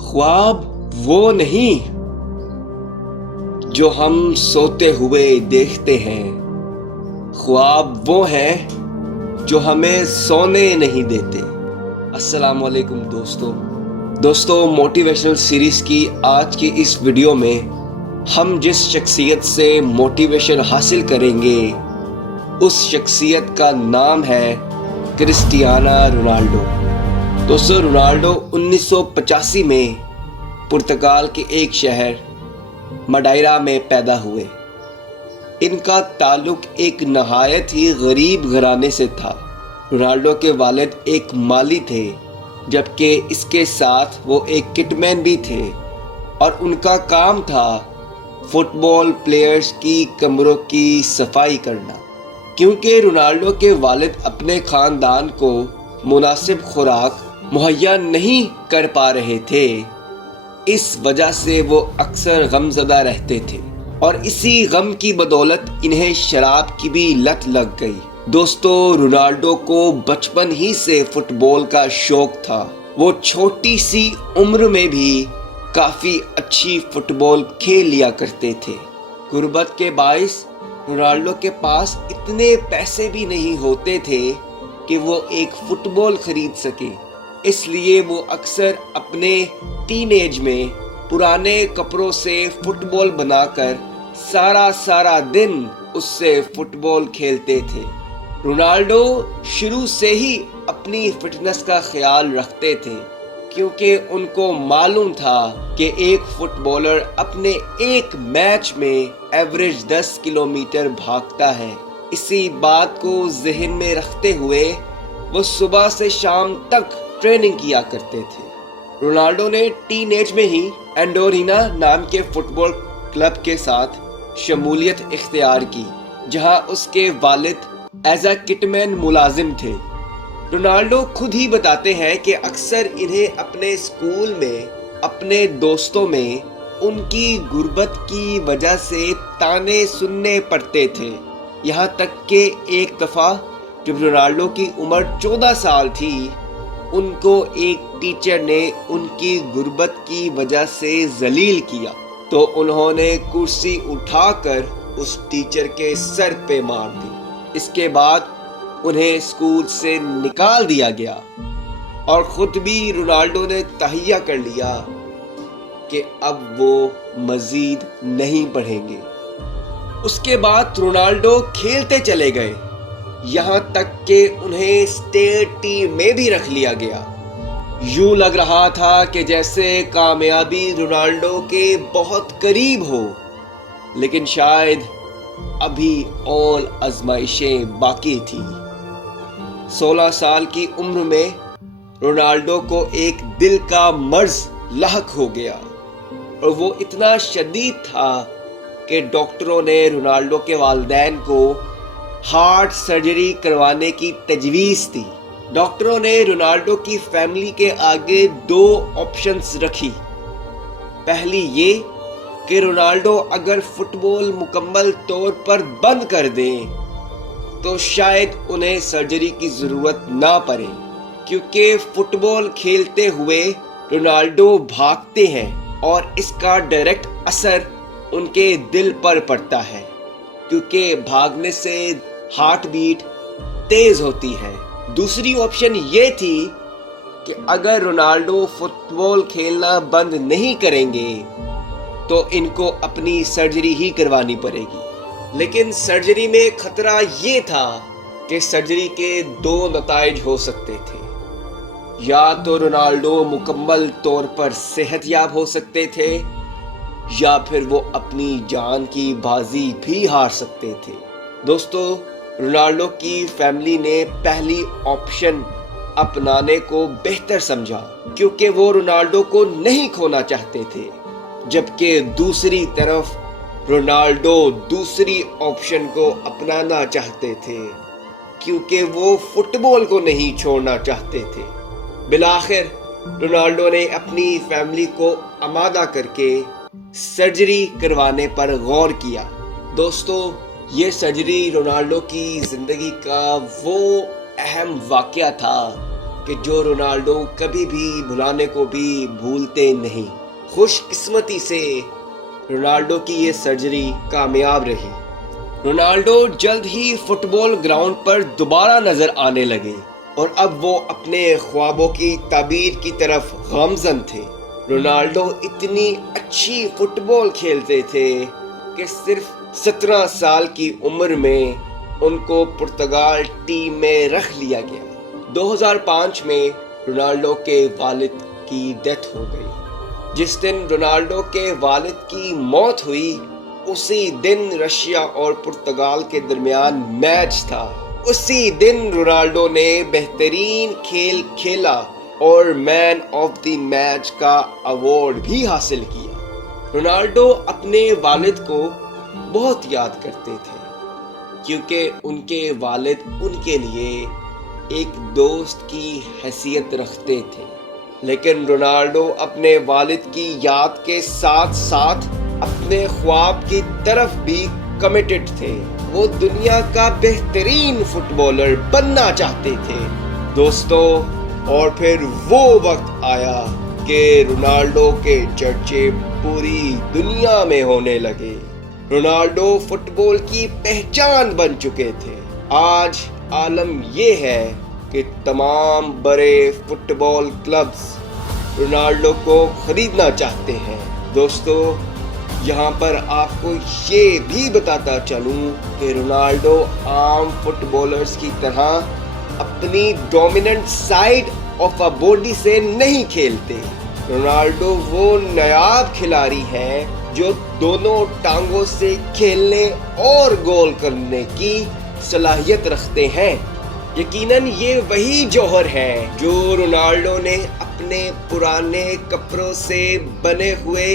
ख्वाब वो नहीं जो हम सोते हुए देखते हैं, ख्वाब वो हैं जो हमें सोने नहीं देते। अस्सलाम वालेकुम दोस्तों, मोटिवेशनल सीरीज़ की आज की इस वीडियो में हम जिस शख्सियत से मोटिवेशन हासिल करेंगे उस शख्सियत का नाम है क्रिस्टियानो रोनाल्डो। दोस्तों, रोनाल्डो 1985 में पुर्तगाल के एक शहर मडाइरा में पैदा हुए। इनका ताल्लुक एक नहायत ही गरीब घराने से था। रोनाल्डो के वालिद एक माली थे, जबकि इसके साथ वो एक किटमैन भी थे और उनका काम था फुटबॉल प्लेयर्स की कमरों की सफाई करना। क्योंकि रोनाल्डो के वालिद अपने ख़ानदान को मुनासिब खुराक मुहैया नहीं कर पा रहे थे, इस वजह से वो अक्सर गमज़दा रहते थे और इसी गम की बदौलत इन्हें शराब की भी लत लग गई। दोस्तों, रोनाल्डो को बचपन ही से फुटबॉल का शौक था। वो छोटी सी उम्र में भी काफ़ी अच्छी फुटबॉल खेल लिया करते थे। गुर्बत के बाइस रोनाल्डो के पास इतने पैसे भी नहीं होते थे कि वो एक फुटबॉल खरीद सके, इसलिए वो अक्सर अपने टीनेज में पुराने कपड़ों से फुटबॉल बनाकर सारा दिन उससे फुटबॉल खेलते थे। रोनाल्डो शुरू से ही अपनी फिटनेस का ख्याल रखते थे, क्योंकि उनको मालूम था कि एक फुटबॉलर अपने एक मैच में एवरेज 10 किलोमीटर भागता है। इसी बात को जहन में रखते हुए वो सुबह से शाम तक ट्रेनिंग किया करते थे। रोनाल्डो ने टीनेज में ही एंडोरिना नाम के फुटबॉल क्लब के साथ शमूलियत इख्तियार की, जहां उसके वालिद एज अ किटमैन मुलाजिम थे। रोनाल्डो खुद ही बताते हैं कि अक्सर इन्हें अपने स्कूल में अपने दोस्तों में उनकी गुर्बत की वजह से ताने सुनने पड़ते थे। यहाँ तक कि एक दफ़ा जब रोनाल्डो की उम्र 14 साल थी, उनको एक टीचर ने उनकी गुर्बत की वजह से जलील किया, तो उन्होंने कुर्सी उठाकर उस टीचर के सर पे मार दी। इसके बाद उन्हें स्कूल से निकाल दिया गया और खुद भी रोनाल्डो ने तहैया कर लिया कि अब वो मजीद नहीं पढ़ेंगे। उसके बाद रोनाल्डो खेलते चले गए, यहाँ तक कि उन्हें स्टेट टीम में भी रख लिया गया। यूं लग रहा था कि जैसे कामयाबी रोनाल्डो के बहुत करीब हो, लेकिन शायद अभी और आजमाइशें बाकी थी। 16 साल की उम्र में रोनाल्डो को एक दिल का मर्ज लाहक हो गया और वो इतना शदीद था कि डॉक्टरों ने रोनाल्डो के वालिदैन को हार्ट सर्जरी करवाने की तजवीज़ दी। डॉक्टरों ने रोनाल्डो की फैमिली के आगे 2 ऑप्शंस रखी। पहली ये कि रोनाल्डो अगर फुटबॉल मुकम्मल तौर पर बंद कर दें तो शायद उन्हें सर्जरी की ज़रूरत ना पड़े, क्योंकि फुटबॉल खेलते हुए रोनाल्डो भागते हैं और इसका डायरेक्ट असर उनके दिल पर पड़ता है, क्योंकि भागने से हार्ट बीट तेज होती है। दूसरी ऑप्शन ये थी कि अगर रोनाल्डो फुटबॉल खेलना बंद नहीं करेंगे तो इनको अपनी सर्जरी ही करवानी पड़ेगी। लेकिन सर्जरी में खतरा ये था कि सर्जरी के 2 नताइज हो सकते थे। या तो रोनाल्डो मुकम्मल तौर पर सेहतयाब हो सकते थे, या फिर वो अपनी जान की बाजी भी हार सकते थे। दोस्तों, रोनाल्डो की फैमिली ने पहली ऑप्शन अपनाने को बेहतर समझा, क्योंकि वो रोनाल्डो को नहीं खोना चाहते थे, जबकि दूसरी तरफ रोनाल्डो दूसरी ऑप्शन को अपनाना चाहते थे, क्योंकि वो फुटबॉल को नहीं छोड़ना चाहते थे। बिलाखिर रोनाल्डो ने अपनी फैमिली को आमादा करके सर्जरी करवाने पर गौर किया। दोस्तों, ये सर्जरी रोनाल्डो की ज़िंदगी का वो अहम वाक़या था کہ جو رونالڈو کبھی بھی بھلانے کو بھی بھولتے نہیں۔ خوش قسمتی سے رونالڈو کی یہ سرجری کامیاب رہی۔ رونالڈو جلد ہی فٹ بال گراؤنڈ پر دوبارہ نظر آنے لگے اور اب وہ اپنے خوابوں کی تعبیر کی طرف گامزن تھے۔ رونالڈو اتنی اچھی فٹ بال کھیلتے تھے کہ صرف 17 سال کی عمر میں ان کو پرتگال ٹیم میں رکھ لیا گیا۔ 2005 میں رونالڈو کے والد کی ڈیتھ ہو گئی۔ جس دن رونالڈو کے والد کی موت ہوئی اسی دن رشیا اور پرتگال کے درمیان میچ تھا۔ اسی دن رونالڈو نے بہترین کھیل کھیلا اور مین آف دی میچ کا ایوارڈ بھی حاصل کیا۔ رونالڈو اپنے والد کو بہت یاد کرتے تھے کیونکہ ان کے والد ان کے لیے ایک دوست کی حیثیت رکھتے تھے، لیکن رونالڈو اپنے والد کی یاد کے ساتھ ساتھ اپنے خواب کی طرف بھی کمیٹڈ تھے۔ وہ دنیا کا بہترین فٹ بالر بننا چاہتے تھے۔ دوستو، اور پھر وہ وقت آیا کہ رونالڈو کے چرچے پوری دنیا میں ہونے لگے۔ رونالڈو فٹ بال کی پہچان بن چکے تھے۔ آج عالم یہ ہے کہ تمام بڑے فٹ بال کلبز رونالڈو کو خریدنا چاہتے ہیں۔ دوستو، یہاں پر آپ کو یہ بھی بتاتا چلوں کہ رونالڈو عام فٹ بالرز کی طرح اپنی dominant side of a body سے نہیں کھیلتے۔ رونالڈو وہ نایاب کھلاڑی ہیں جو دونوں ٹانگوں سے کھیلنے اور گول کرنے کی صلاحیت رکھتے ہیں۔ یقیناً یہ وہی جوہر ہے جو رونالڈو نے اپنے پرانے کپڑوں سے بنے ہوئے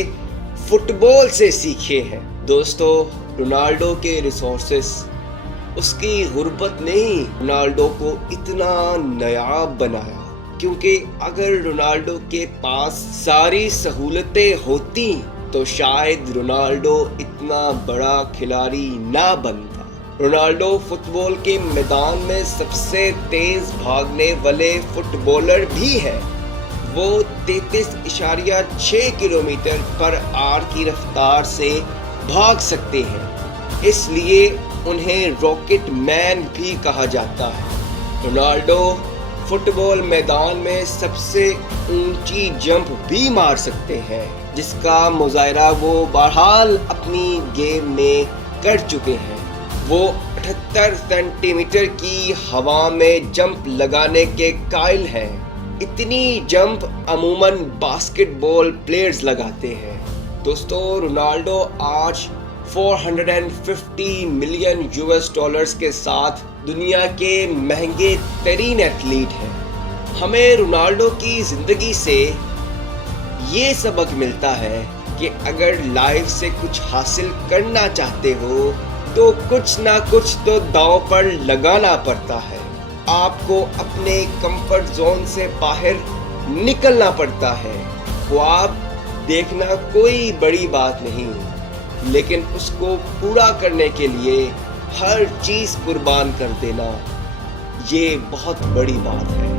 فٹ بال سے سیکھے ہیں۔ دوستو، رونالڈو کے ریسورسز، اس کی غربت نہیں رونالڈو کو اتنا نایاب بنایا، کیونکہ اگر رونالڈو کے پاس ساری سہولتیں ہوتی تو شاید رونالڈو اتنا بڑا کھلاڑی نہ بنتا۔ رونالڈو فٹ بال کے میدان میں سب سے تیز بھاگنے والے فٹ بالر بھی ہے۔ وہ 33.6 کلومیٹر پر آور کی رفتار سے بھاگ سکتے ہیں، اس لیے انہیں راکٹ مین بھی کہا جاتا ہے۔ رونالڈو فٹ بال میدان میں سب سے اونچی جمپ بھی مار سکتے ہیں، جس کا مظاہرہ وہ بہرحال اپنی گیم میں کر چکے ہیں۔ وہ 78 سینٹی میٹر کی ہوا میں جمپ لگانے کے قائل ہیں۔ اتنی جمپ عموماً باسکٹ بال پلیئرز لگاتے ہیں۔ دوستو، رونالڈو آج $450 ملین کے ساتھ دنیا کے مہنگے ترین ایتھلیٹ ہیں۔ ہمیں رونالڈو کی زندگی سے یہ سبق ملتا ہے کہ اگر لائف سے کچھ حاصل کرنا چاہتے ہو تو کچھ نہ کچھ تو داؤ پر لگانا پڑتا ہے۔ آپ کو اپنے کمفرٹ زون سے باہر نکلنا پڑتا ہے۔ خواب دیکھنا کوئی بڑی بات نہیں، لیکن اس کو پورا کرنے کے لیے ہر چیز قربان کر دینا یہ بہت بڑی بات ہے۔